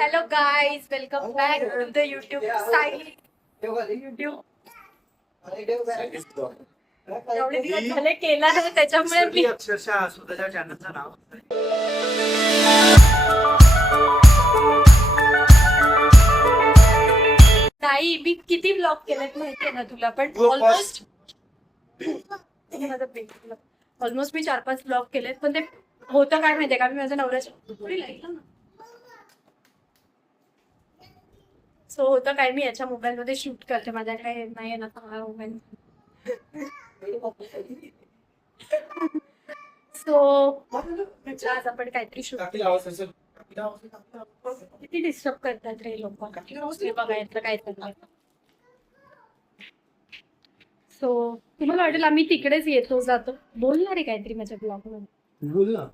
Hello guys, welcome back to the YouTube site. एवढे दिवस झाले केला नाही, त्याच्यामुळे मी अक्षरशः स्वतःच्या चॅनलचं नाव नाही. मी किती ब्लॉग केलेत माहितीये ना तुला, पण ऑलमोस्ट मी 4-5 ब्लॉग केलेत. पण ते होतं काय माहितीये का, मी माझ्या नवऱ्याच्या पुढे लागला ना. सो होतं काय, मी याच्या मोबाईल मध्ये शूट करते, माझ्याकडे नाही ना चांगला मोबाईल. सो आज आपण काहीतरी शूट, किती डिस्टर्ब करतात रे लोक. बघायचं काय चाललंय. सो तुम्हाला वाटेल आम्ही तिकडेच येतो जातो, बोलणार आहे काहीतरी माझ्या ब्लॉग मध्ये. बोल ना.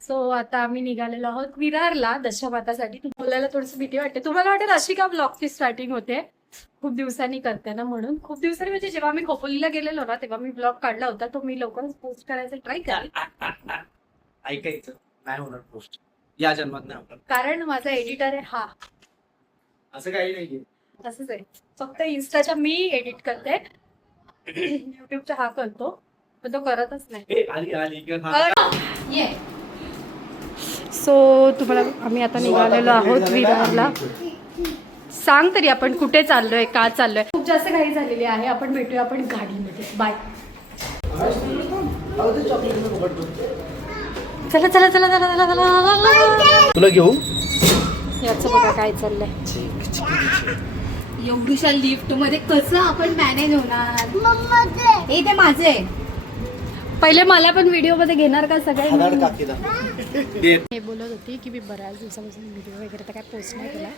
सो आता आम्ही निघालेलो आहोत विरारला दशमातासाठी. बोलायला थोडस भीती वाटते. तुम्हाला वाटेल अशी का ब्लॉगची स्टार्टिंग होते, खूप दिवसांनी करते ना म्हणून. खूप दिवसांनी म्हणजे जेव्हा आम्ही खोपोलीला गेलेलो ना, तेव्हा मी ब्लॉग काढला होता. तो मी लवकरच पोस्ट करायचा ट्राय करेल. ऐकायचं नाही होणार पोस्ट या जन्मात नाही होणार, कारण माझा एडिटर आहे हा. असं काही नाहीये. असंच आहे, फक्त इन्स्टाच्या मी एडिट करते, युट्यूबचा हा करतो, पण तो करतच नाही. सो तुम्हाला आम्ही आता निघालेलो आहोत विरारला. सांग तरी आपण कुठे चाललोय, का चाललोय. खूप जास्त घाई झालेली आहे. आपण भेटूया आपण गाडीमध्ये. बाय. चला चला चला चला चला चला. तुला घेऊ याचं बघा काय चाललंय. एवढीशा लिफ्ट मध्ये कसं आपण मॅनेज होणार. हे ते माझे पहिले मला पण व्हिडिओ मध्ये घेणार का सगळे. हे बोलत होती की मी बऱ्याच दिवसापासून व्हिडिओ वगैरे तर काय पोस्ट नाही केला.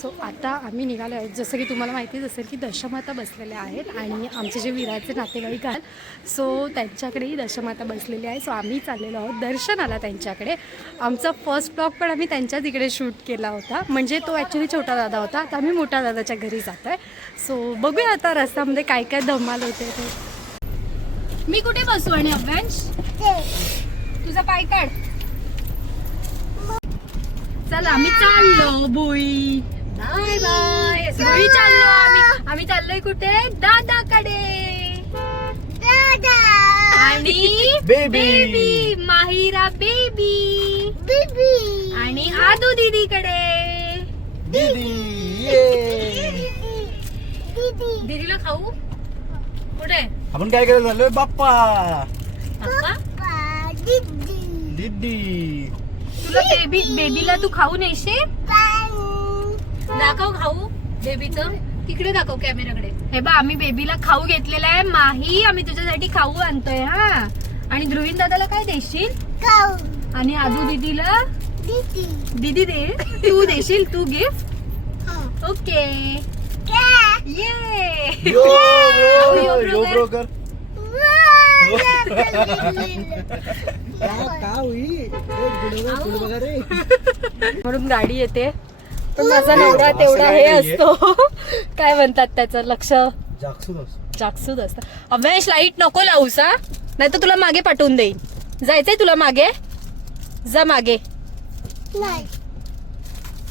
सो आता आम्ही निघालो आहोत. जसं की तुम्हाला माहितीच असेल की दशमाता बसलेल्या आहेत आणि आमचे जे विरारचे नातेवाईक आहेत, सो त्यांच्याकडेही दशमाता बसलेली आहे. सो आम्ही चाललेलो आहोत दर्शनाला त्यांच्याकडे. आमचा फर्स्ट ब्लॉग पण आम्ही त्यांच्याच इकडे शूट केला होता. म्हणजे तो ॲक्च्युली छोटा दादा होता, आता आम्ही मोठ्या दादाच्या घरी जातो आहे. सो बघूया आता रस्त्यामध्ये काय काय धमाल होते ते. मी कुठे बसू आणि अभ्यांश तुझा पाय काढ. चला आम्ही चाललो भुई. Bye bye. भुई चाललो आम्ही चाललोय कुठे, दादाकडे. आणि बेबी माहिरा बेबी आणि आदू दीदीकडे. दीदीला खाऊ कुठे आपण काय करायला झालोय बाप्पा. दीदी तुला बेबीला तू खाऊ नेशील. दाखव खाऊ बेबीचं, तिकडे दाखव कॅमेराकडे. हे बा आम्ही बेबीला खाऊ घेतलेला आहे. माही आम्ही तुझ्यासाठी खाऊ आणतोय हा. आणि ध्रुवीन दादाला काय देशील. आणि आजू दीदीला दीदी दे. तू देशील, तू गिफ्ट. ओके ये ब्रोकर. म्हणून गाडी येते. पण माझा नवरा तेवढा हे असतो, काय म्हणतात त्याचं लक्ष जागसूद असतं. अभ्यास लाईट नको लावूस हा, नाही तर तुला मागे पाठवून देईन. जायचंय तुला मागे, जा मागे.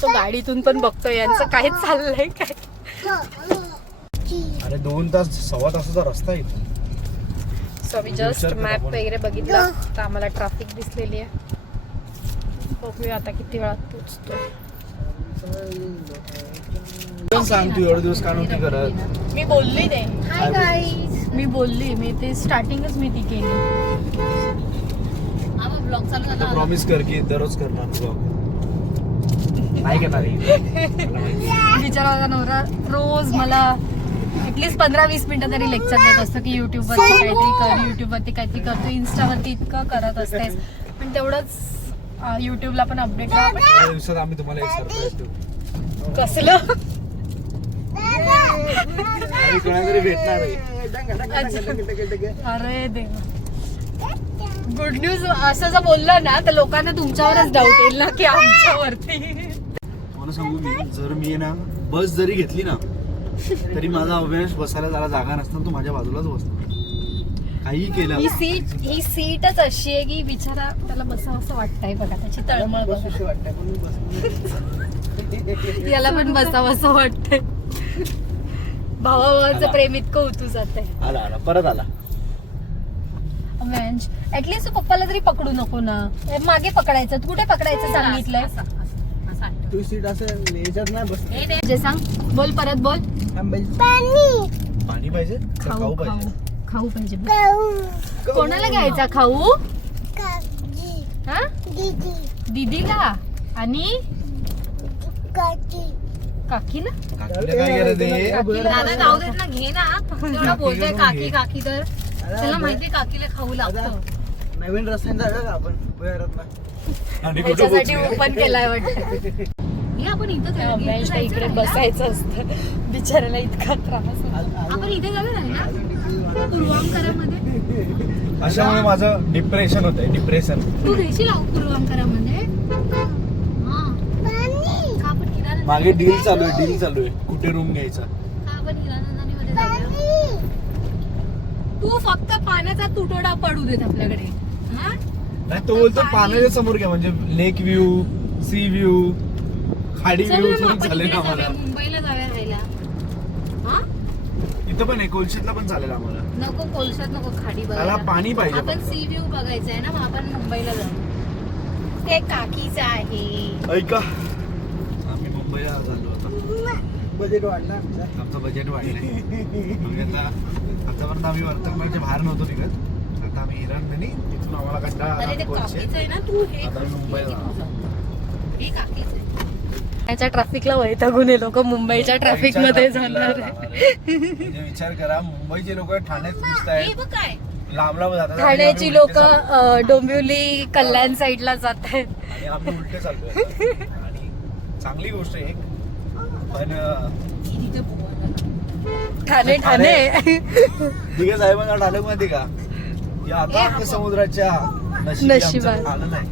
तो गाडीतून पण बघतोय यांचं काय चाललंय काय. अरे 2 तास 1.25 तासाचा रस्ता आहे. सो आम्ही जस्ट मॅप वगैरे बघितलं तर आम्हाला ट्रॅफिक दिसलेली आहे. बघूया आता किती वेळात पोहोचतो. सांग तू एवढे दिवस का नव्हती करत. मी बोलली ते. हाय गाईज, मी बोलली, मी ते स्टार्टिंगच मी ती केली. ब्लॉग चालू झाला. प्रॉमिस कर की दररोज करणार ब्लॉग. नाही करणार. बिचारा माझा नवरा रोज मला ऍटलीस्ट 15-20 मिनिटं तरी लेक्चर देत असतो की युट्यूब वरती काहीतरी कर, युट्यूब वरती काहीतरी करतो, इन्स्टावरती इतकं करत असतेस. पण तेवढंच युट्यूबला पण अपडेट दिवसात आम्ही तुम्हाला एक सरप्राईज देऊ. कसलं कोणातरी भेटणार आहे. अरे देवा. गुड न्यूज असं जर बोललं ना तर लोकांना तुमच्यावरच डाऊट येईल ना की आमच्यावरती. मला सांगू मी, जर मी ना बस जरी घेतली ना तरी माझा अभ्यास बसायला जरा जागा नसताना तू माझ्या बाजूलाच बसतो. काही केलं. ही सीटच अशी आहे की बिचारा त्याला बसावं असं वाटतंय बघा, त्याची तळमळ बघा. याला पण बसावं असं वाटतंय. भावाभावाचं प्रेम इतकं उतू जात आहे. आला परत आला. ऍटलीस्ट पप्पाला तरी पकडू नको ना, मागे पकडायचं. कुठे पकडायचं सांगितलंय? तू सीट असं याच्यात नाही बस. जे सांग, बोल परत बोल. पाणी पाहिजे का खाऊ पाहिजे? खाऊ पाहिजे. कोणाला घ्यायचा खाऊ? हा? दीदीला आणि काकीला. काकीला काय गरज आहे? दादा जाऊ देत ना, घे ना. तेवढा बोलतोय काकी काकी, तर त्याला माहिती काकीला खाऊ लागतं. नवीन रस्त्याने जाऊया का आपण भुयारातनं? आणि कुठं त्याच्यासाठी पोहोचलोय? ओपन केलाय वाटतं. हे आपण इथं इकडे बसायचं असतं, बिचारायला इतका त्रास होतो. आपण इथे जाऊया ना पूर्वांकरामध्ये. अशामुळे माझं डिप्रेशन होतंय. डिप्रेशन. तू घेशील पूर्वांकरामध्ये? का आपण हिरानंदानी मागे डील चालू आहे कुठे रूम घ्यायचा. का आपण हिरानंदानीमध्ये जाऊया? तू फक्त पाण्याचा तुटवडा पडू देत आपल्याकडे. हा? नाही तो बोलतो पाण्याच्या समोर घ्या, म्हणजे लेक व्ह्यू, सी व्ह्यू, खाडी चल व्ह्यू ना, सुरू आपण चालेल इकडे आम्हाला. जाऊया, मुंबईला जाऊया राहायला. हा? इथं पण आहे, कोलशेतला पण चालेल आम्हाला. नको कोलशात, नको खाडी त्याला बघायला. पाणी पाहिजे. आपण सी व्ह्यू बघायचंय ना, मग आपण मुंबईला जाऊ. ते काकीचं आहे. ऐका, आम्ही मुंबईला झालो आता. बजेट वाढला आमचं बजेट वाढलंय. मग आता आतापर्यंत आम्ही वर्तमानच्या बाहेर नव्हतो निघत. आता आम्ही हिरानंदानी, तिथून आम्हाला कंटाळा अरे ते आला कोलशेत. काकीचं आहे ना, तू हे आता आम्ही मुंबईला जाणार. हे काकीचं आहे. त्याच्या ट्रॅफिकला वैतागून हे लोक मुंबईच्या ट्रॅफिक मध्ये जाणार आहे. म्हणजे विचार करा, मुंबईचे लोक ठाण्यात हे घुसतायत, बघ काय, लांब लांब जातात. ठाण्याची लोक डोंबिवली कल्याण साईडला जात आहेत. आणि आम्ही उलटे चाललोय. आणि चांगली गोष्ट आहे पण ठाणे ठाणे दिघे साहेबांना डायलॉग माहिती का, या आता समुद्राच्या नशिबात आलं नाही.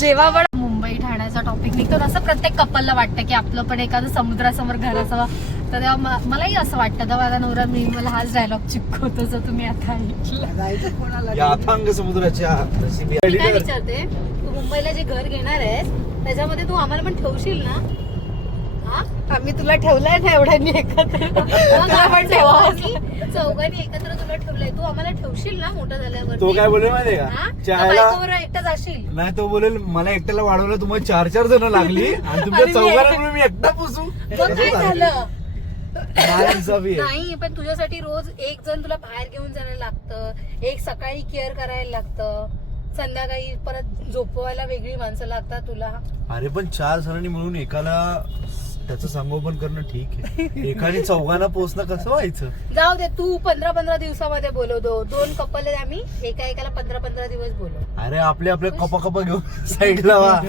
जेव्हा पण मुंबई ठाण्याचा टॉपिक निघतो ना, असं प्रत्येक कपलला वाटतं की आपलं पण एखादं समुद्रासमोर घर असावं. तर तेव्हा मलाही असं वाटतं, तर माझा नवरा मला हाच डायलॉग चिपकवतो जो तुम्ही आता ऐकला. जायचं कोणाला? या अथांग समुद्राच्या मी काय विचारते, तू मुंबईला जे घर घेणार आहेस त्याच्यामध्ये तू आम्हाला पण ठेवशील ना? आम्ही तुला ठेवलंय ना एवढ्यांनी एकत्र, पण चौघांनी एकत्र तुला ठेवलंय. तू आम्हाला ठेवशील ना मोठं झाल्यावर? तो काय बोलेल माहितीये का, चायला एकटा जाशील? नाही, तो बोलेल मला एकट्याला वाढवलं, तुम्हाला 4-4 जण लागली आणि तुमच्या आणि चौघांना म्हणून मी एकटा पुसू. मग काय झालं? नाइंसाफी आहे. नाही, पण तुझ्यासाठी रोज एक जण तुला बाहेर घेऊन जायला लागतं, एक सकाळी केअर करायला लागतं, संध्याकाळी परत झोपवायला वेगळी माणसं लागतात तुला. अरे पण 4 जणांनी म्हणून एकाला त्याचं संगोपन करणं ठीक आहे. एकाने चौघांना पोचणं कसं व्हायचं? जाऊ दे, तू 15-15 दिवसामध्ये बोलवतो. 2 कपल आम्ही एकाला 15-15 दिवस बोलव. अरे आपले कपा घेऊन साईडला वा.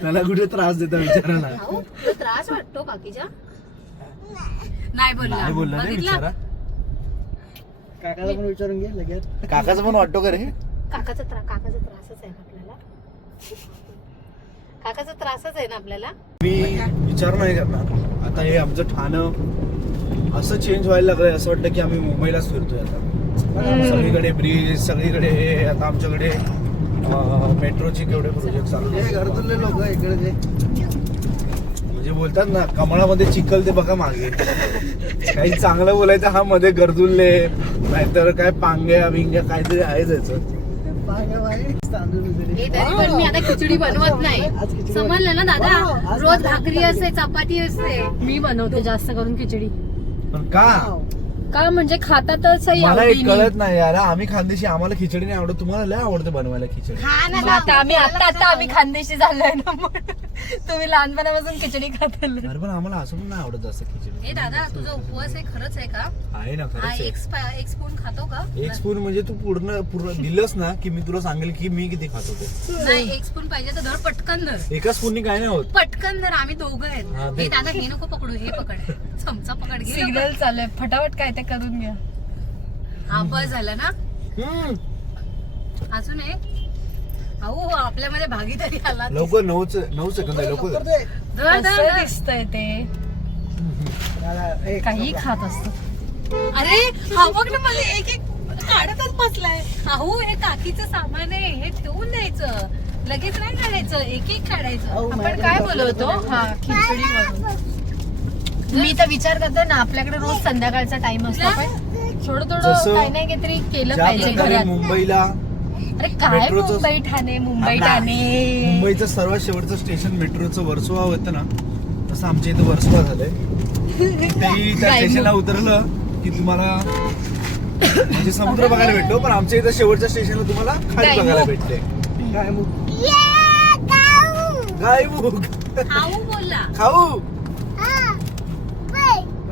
त्याला कुठे त्रास देता विचारायला. तुला त्रास वाटतो काकीच्या? नाही नाही बोलला नाही विचारा. काकाला पण विचारून घे लगेच. काकाचं पण वाटतो का रे? काकाचा त्रासच आहे ना आपल्याला. काकाचा त्रासच आहे ना आपल्याला. मी विचार नाही करणार. आता हे आमचं ठाणं असं चेंज व्हायला लागलंय, असं वाटतं की आम्ही मुंबईलाच फिरतोय आता. सगळीकडे ब्रिज, सगळीकडे हे. आता आमच्याकडे मेट्रोचे केवढे प्रोजेक्ट चालू हे घरातले लोक इकडे ते म्हणजे बोलतात ना, कमळामध्ये चिखल ते बघा मागे. काही चांगलं बोलायचं, हा मध्ये गरजुल्ले, नाहीतर काय पांग्या बिंग्या काहीतरी आहे त्याचं. पण मी आता खिचडी बनवत नाही, समजलं ना दादा. रोज भाकरी असते, चपाती असते, मी बनवते जास्त करून खिचडी. पण का म्हणजे खातातच मला एक कळत नाही यार. आम्ही खानदेशी, आम्हाला खिचडी नाही आवडत. तुम्हाला लय आवडते बनवायला खिचडी. आता आम्ही खानदेशी झालोय ना, तुम्ही लहानपणापासून खिचडी खाता. अरे पण आम्हाला असं पण नाही आवडत जास्त खिचडी. हे दादा, तुझा उपवास आहे खरंच आहे का? आहे ना, खरंच आहे. एक स्पून खातो का? 1 स्पून म्हणजे तू पूर्ण दिलंस ना की मी तुला सांगेल की मी किती खातो ते. नाही, 1 स्पून पाहिजे तर धर, पटकन धर. एका स्पूननी काय नाही होत. पटकन धर, आम्ही दोघं आहेत. हा, दे. हे दादा, हे नको पकडू, हे पकड, चमचा पकड. घे सिग्नल चालू आहे, फटाफट काय ते करून घ्या. हा बस झालं ना. अजून एक. अहो, आपल्यामध्ये भागीदारी आला. लवकर 9 सेकंद आहे. लवकर धर, धर, कसं धर. दिसतंय ते, काही खात असत. अरे हा बघ ना मला एक एक काढतच बसलाय. अहो हे काकीचं सामान आहे, हे ठेवून द्यायचं, लगेच नाही काढायचं, एक एक काढायचं. आपण काय बोलवतो हा खिचडी म्हणून. मी तर विचार करते ना आपल्याकडे रोज संध्याकाळचा टाइम असतो, पण थोडं थोडं जसं काही नाही काहीतरी केलं ज्या पाहिजे प्रकारे घरात. मुंबईला अरे काय मेट्रोचं- मुंबई ठाणे मुंबई ठाणे मुंबईचं सर्वात शेवटचं स्टेशन मेट्रोचं वर्सोवा होतं ना, तसं आमच्या इथं वर्सोवा झालंय. तेही त्या गायमुख. स्टेशनला उतरलं की तुम्हाला म्हणजे समुद्र बघायला भेटतो, पण आमच्या इथं शेवटच्या स्टेशनला तुम्हाला खाली गायमुख. बघायला भेटते. गायमुख खाऊ बोलला. खाऊ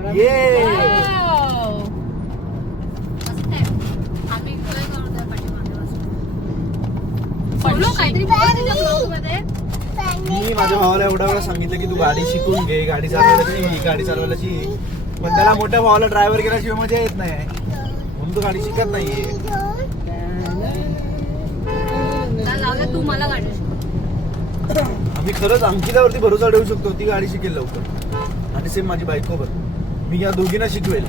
ये. Wow. मस्त आहे. आम्ही enjoy करतोय पाठीमागे बसून. बोलू काहीतरी बोला तिच्या ब्लॉगमध्ये. मी माझ्या भावाला एवढा वेळा सांगितलं की तू गाडी शिकून घे, गाडी चालवायला शिक, गाडी चालवायला शिक, पण त्याला मोठ्या भावाला ड्रायव्हर केल्याशिवाय मजा येत नाही, म्हणून तो गाडी शिकत नाहीये. त्याला लावलं तू मला गाडी शिकव. आम्ही खरंच अंकितावरती भरोसा ठेवू शकतो, ती गाडी शिकेल लवकर. आणि सेम माझी बायको पण, मी या दोघींना शिकवेल,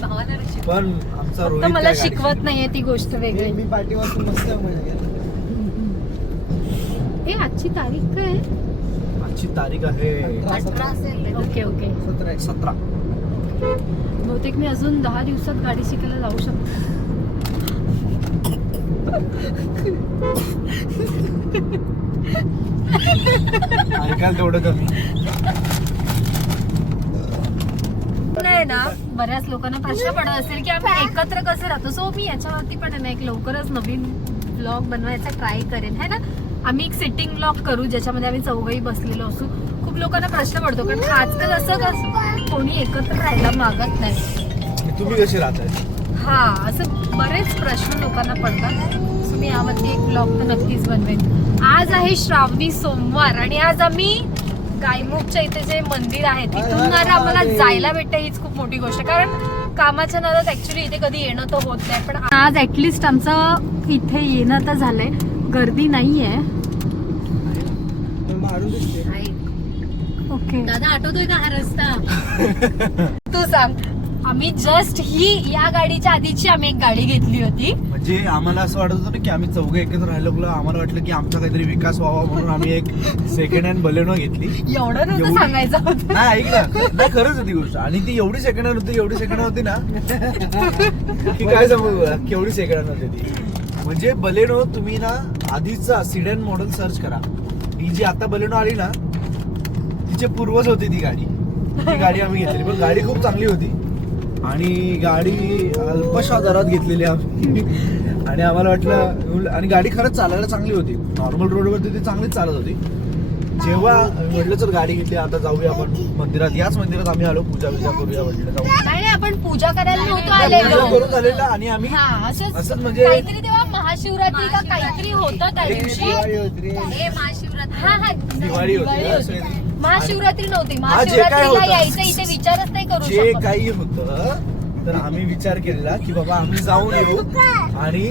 भावाला नाही शिकव. पण आमचा फक्त रोहित मला काय गाडी शिकवत नाहीये ती गोष्ट वेगळी. मी पाठीवर मस्त मजा घेतला. हे आजची तारीख काय आहे? शिकवेल. आजची तारीख आहे 18 असेल. Okay okay. 17. बहुतेक मी अजून 10 दिवसात गाडी शिकायला जाऊ शकते. ऐकाल तेवढं कमी. नाही ना, बऱ्याच लोकांना प्रश्न पडत असेल की आम्ही एकत्र कसे राहतो. सो मी याच्यावरती पण आहे ना एक लवकरच नवीन ब्लॉग बनवायचा ट्राय करेन, है ना. आम्ही एक सिटिंग ब्लॉग करू ज्याच्यामध्ये आम्ही चौघही बसलेलो असू. खूप लोकांना प्रश्न पडतो कारण आजकाल असं कसं कोणी एकत्र राहायला मागत नाही. तुम्ही कसे राहताय? हा, असं बरेच प्रश्न लोकांना पडतात. सो मी यावरती एक ब्लॉग तर नक्कीच बनवेन. आज आहे श्रावणी सोमवार आणि आज आम्ही गायमुखच्या इथे जे मंदिर आहे तिथून जर आम्हाला जायला भेटतं हीच खूप मोठी गोष्ट आहे. कारण कामाच्या नादात ऍक्च्युली इथे कधी येणं तर होत नाही, पण आज ऍटलिस्ट आमचं इथे येणं तर झालंय. गर्दी नाहीये. मारून दिसते. ओके दादा, आठवतोय का हा रस्ता? तू सांग. आम्ही जस्ट ही या गाडीच्या आधीची आम्ही एक गाडी घेतली होती. म्हणजे आम्हाला असं वाटत होतं ना की आम्ही चौघे एकत्र राहिलो, आम्हाला वाटलं की आमचा काहीतरी विकास व्हावा म्हणून आम्ही एक सेकंड हँड बलेनो घेतली. एवढं नव्हतं सांगायचं होतं. नाही ऐक ना, नाही खरंच आहे ती गोष्ट. आणि ती एवढी सेकंड हँड होती, एवढी सेकंड होती ना की काय सांगू तुला, केवढी सेकंड हँड होती ती. म्हणजे बलेनो तुम्ही ना आधीचा सिडॅन मॉडेल सर्च करा. ही जी आता बलेनो आली ना तिचे पूर्वज होती ती गाडी. ती गाडी आम्ही घेतली, पण गाडी खूप चांगली होती आणि गाडी अल्पशा दरात घेतलेली आम्ही. आणि आम्हाला वाटलं, आणि गाडी खरंच चालायला चांगली होती. नॉर्मल रोडवरती ती चांगलीच चालत होती. जेव्हा म्हटलं तर गाडी घेतली, आता जाऊया आपण मंदिरात. याच मंदिरात आम्ही आलो, पूजा करूया म्हटलं. जाऊ नाही आपण पूजा करायला नव्हतो पूजा आलेलो. करून झालेला आणि आम्ही हा, असंच असंच म्हणजे काहीतरी तेव्हा महाशिवरात्री का काहीतरी होतं त्या दिवशी. दिवाळी होती रे. हे महाशिवरात्री. हा हा, दिवाळी होती. होती. महाशिवरात्री नव्हती. जे काय महाशिवरात्रीला होतं, यायचं इथे विचारच नाही करू जे शकत. काही होतं तर आम्ही विचार केलेला की बाबा आम्ही जाऊन येऊ आणि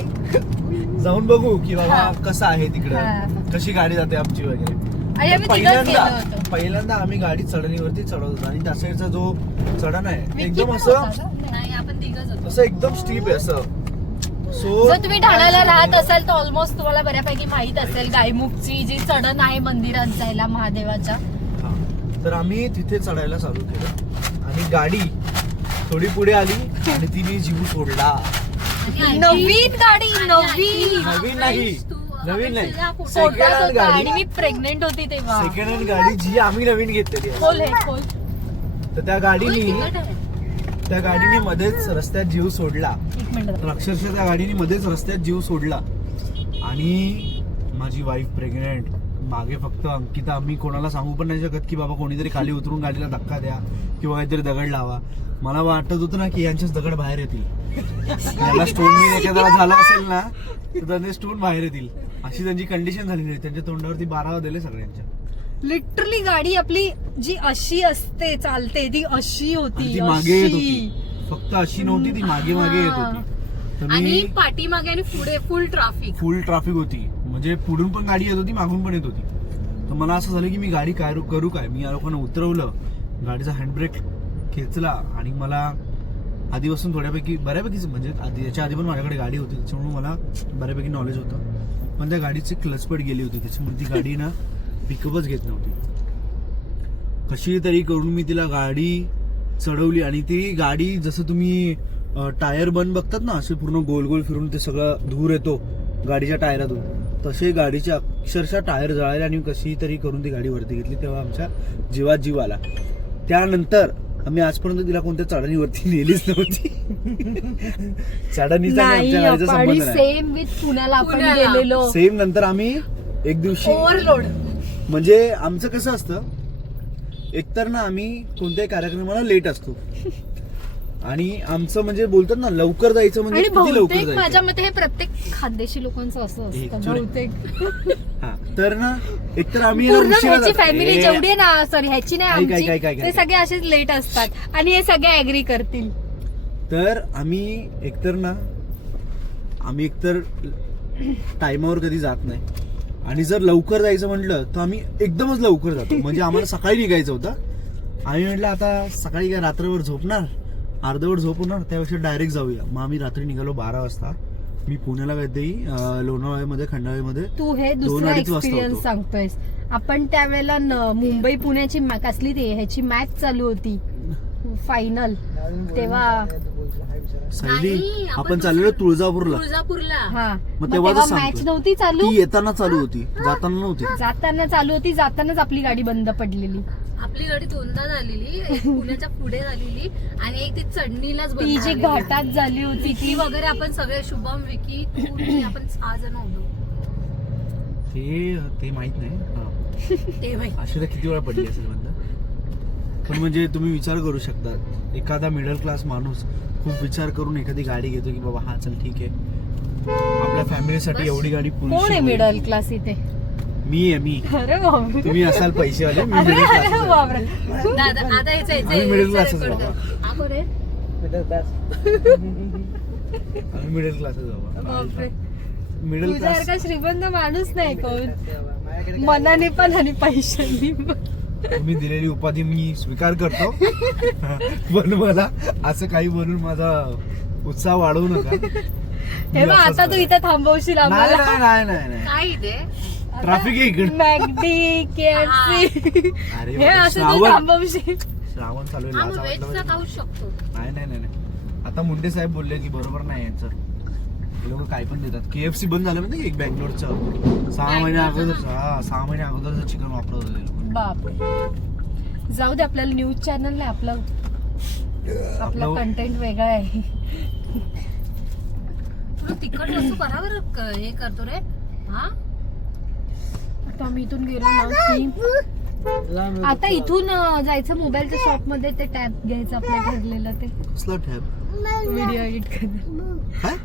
जाऊन बघू की बाबा कसं आहे हा. तिकडं, कशी गाडी जाते आमची वगैरे. आणि आम्ही तिघंच गेलो होतो. पहिल्यांदा आम्ही गाडी चढणीवरती चढवत होतो आणि त्या साईडचा जो चढण आहे ते विकी एकदम पण असं होता का? नाही, आपण तिघंच होतो. असं एकदम स्टीप आहे असं. सो जर तुम्ही ठाण्याला राहत असाल तर ऑलमोस्ट तुम्हाला बऱ्यापैकी माहित असेल गायमुखची जी चढण आहे मंदिरात जायला महादेवाच्या. हा. तर आम्ही तिथे चढायला चालू केलं आणि गाडी थोडी पुढे आली आणि तिने जीव सोडला. नवीन गाडी, नवीन नवीन नाही, नवीन नाही, पोटात सेकंड हँड होता आणि गाडी. मी प्रेग्नेंट होती तेव्हा. सेकंड हँड गाडी जी आम्ही नवीन घेतलेली आहे. खोल हे खोल. तर त्या गाडीने मध्येच रस्त्यात जीव सोडला. एक मिनिट. तर अक्षरशः त्या गाडीने मध्येच रस्त्यात जीव सोडला आणि माझी वाईफ प्रेग्नेंट. मागे फक्त अंकिता. आम्ही कोणाला सांगू पण नाही शकत की बाबा कोणीतरी खाली उतरून गाडीला धक्का द्या किंवा काहीतरी दगड लावा. मला वाटत होतं ना की यांचेच दगड बाहेर येतील. याला स्टोन मी एखाद्याला झाला असेल ना तर त्यांचे स्टोन बाहेर येतील, अशी त्यांची कंडिशन झालेली आहे. त्यांच्या तोंडावरती 12 दिले सगळ्यांच्या. लिटरली गाडी आपली जी अशी असते चालते ती अशी आणि होती. ती मागे येत अशी. होती, फक्त अशी नव्हती, ती मागे मागे येत होती. तर आणि मी पाठीमागे आणि पुढे फुल ट्रॅफिक. फुल ट्रॅफिक होती, म्हणजे पुढून पण गाडी येत होती, मागून पण येत होती. तर मला असं झालं की मी गाडी काय करू काय. मी या लोकांना उतरवलं, गाडीचा हँडब्रेक खेचला आणि मला आधीपासून बऱ्यापैकी म्हणजे याच्या आधी पण माझ्याकडे गाडी होती, त्याच्यामुळे मला बऱ्यापैकी नॉलेज होतं. पण त्या गाडीची क्लच पेट गेली होती, त्याच्यामुळे ती गाडी ना पिकअपच घेत नव्हती. कशी तरी करून मी तिला गाडी चढवली आणि ती गाडी जसं तुम्ही टायर बंद बघतात ना, असे पूर्ण गोल गोल फिरून ते सगळं धूर येतो गाडीच्या टायरातून, तसे गाडीचे अक्षरशः टायर जळाले आणि कशी तरी करून ती गाडी वरती घेतली. तेव्हा आमच्या जीवात जीव आला. त्यानंतर आम्ही आजपर्यंत तिला कोणत्या चढणीवरती नेलीच नव्हती. चढणीचा आणि आमच्या गाडीचा संबंध नाही. सेम विथ पुण्याला आपण गेलेलो. सेम नंतर आम्ही एक दिवशी ओव्हरलोड. म्हणजे आमचं कसं असतं, एकतर ना आम्ही कोणत्याही कार्यक्रमाला लेट असतो आणि आमचं म्हणजे बोलतात ना लवकर जायचं म्हणजे आणि किती लवकर बहुतेक जायचं. माझ्या मते हे प्रत्येक खानदेशी लोकांचं असं असतं Actually. बहुतेक. हा, तर ना एकतर आम्ही ना पूर्ण उशिरा ह्याची जातो. फॅमिली जेवढी आहे ना, सॉरी ह्याची नाही काय, आमची, काय, काय, काय. ते सगळे असेच लेट असतात आणि हे सगळे ऍग्री करतील. तर आम्ही एकतर टाइमावर कधी जात नाही आणि जर लवकर जायचं म्हटलं तर आम्ही एकदमच लवकर जातो. म्हणजे आम्हाला सकाळी निघायचं होतं. आम्ही म्हटलं आता सकाळी काय रात्रभर झोपणार, अर्धवट झोपणार, त्यापेक्षा डायरेक्ट जाऊया. मग आम्ही रात्री निघालो 12 वाजता. मी पुण्याला काहीतरी लोणावळ्यामध्ये खंडाळ्यामध्ये तू हे 2-2:30 दुसरा वाजता एक्सपिरियन्स होतो. सांगतोयस. आपण त्यावेळेला मुंबई पुण्याची कसली ती ह्याची मॅच चालू होती फायनल, तेव्हा सायली आपण चाललेलो तुळजापूरला. हा मग मग तेव्हा तेव्हा तर मॅच सांगतो. नव्हती चालू. ती येताना चालू होती, जाताना नव्हती. जाताना चालू होती, जातानाच आपली गाडी बंद पडलेली. आपली गाडी दोनदा झालेली, एक पुण्याच्या पुढे झालेली आणि एक ती चढणीलाच ती जी घाटात झाली होती विकी ती वगैरे आपण सगळे शुभम विकी तू मी आपण 6 जण होतो. ते माहित नाही. हा. ते माहिती. अशी तर किती वेळा पडली असेल बंद. पण म्हणजे तुम्ही विचार करू शकता, एखादा मिडल क्लास माणूस खूप विचार करून एखादी गाडी घेतो की बाबा हा चल ठीक आहे, आपल्या फॅमिलीसाठी एवढी गाडी कोण आहे मिडल क्लास इथे? मी अरे बापरे. तुम्ही असाल पैसेवाले, मी मिडल अरे क्लास. बापरे. दादा आता आम्ही मिडल क्लासच बाबा. आपण आहे. आम्ही मिडल क्लासच बाबा. बापरे. मिडल क्लास तुझ्यासारखा श्रीमंत माणूस नाही कोण, मनाने पण आणि पैशांनी पण. तुम्ही दिलेली उपाधी मी स्वीकार करतो. पण मला असं काही बोलून माझा उत्साह वाढवू नका. हे बघ आता तू इथे थांबवशील आम्हाला. नाही काय इथे ट्रॅफिक आहे इकडे. मॅगडी, KFC अरे हे बाबा, असं तू श्रावण थांबवशील. श्रावण चालू आहे, आम्ही लाजा वेजचा वाटलं खाऊ शकतो. नाही. आता मुंडे साहेब बोलले की बरोबर नाही यांचं, हे लोक काय पण देतात. KFC बंद झालं म्हणजे एक बँगलोरचं 6 महिने अगोदरचं चिकन वापरत होते ते लोक. बापरे. जाऊ दे, आपल्याला न्यूज चॅनल नाही, आपला कंटेंट वेगळा आहे. तुला तिखट वस्तू बरोबर हे करतो रे. हा आता आम्ही इथून गेलो ना की आता इथून जायचं मोबाईलच्या शॉप मध्ये, ते टॅब घ्यायचं आपल्या ठरलेलं. ते कसला टॅब? व्हिडिओ एडिट करायला. काय?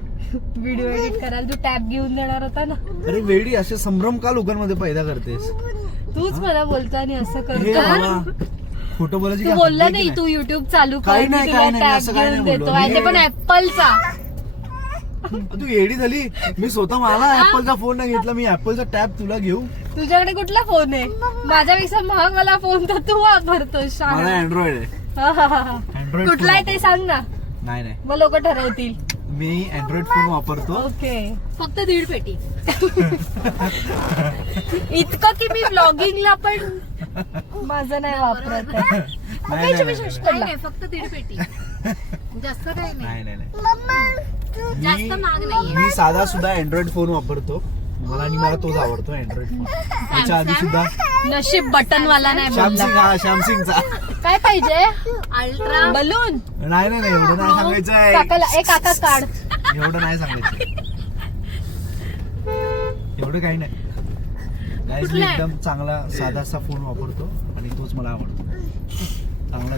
व्हिडिओ एडिट करायला तू टॅब घेऊन देणार होता ना. अरे वेडी, असे संभ्रम का लोकांमध्ये पैदा करतेस? तूच मला बोलतो आणि असं हे करतो. बाबा, खोटं बोलायची तू काय बोलला हद्द आहे नाही की तू युट्यूब चालू कर, काही मी नाही, तुला काही नाही, टॅब असं काही घेऊन नाही देतो. बोललो. आणि ते पण ऍपलचा. तू येडी झाली. मी स्वतः मला ऍपलचा फोन नाही घेतला, मी ऍपलचा टॅब तुला घेऊ. तुझ्याकडे कुठला फोन आहे? माझ्यापेक्षा महाग मला फोन तर तू वापरतो. मला अँड्रॉइड आहे. Android कुठला आहे phone ते सांग ना, नाही मग लोक ठरवतील. मी अँड्रॉइड फोन वापरतो. ओके. फक्त 1.5 पेटी. इतकं की मी ब्लॉगिंगला पण माझं नाही वापरत आहे. नाही, नाही, काही नाही, फक्त 1.5 पेटी. जास्त काही नाही. नाही. जास्त महाग नाहीये. मी साधा सुद्धा अँड्रॉइड फोन वापरतो. मला तोच आवडतो अँड्रॉइड फोन. त्याच्या आधी सुद्धा नशीब बटन वाला नाही बोलला. सॅमसंगचा काय पाहिजे? Ultra balloon. नाही एवढं नाही सांगायचंय. काकाला काका काढ. एवढं नाही सांगायचं. एवढं काही नाही. Guys, मी एकदम चांगला साधासा फोन वापरतो आणि तोच मला आवडतो. चांगला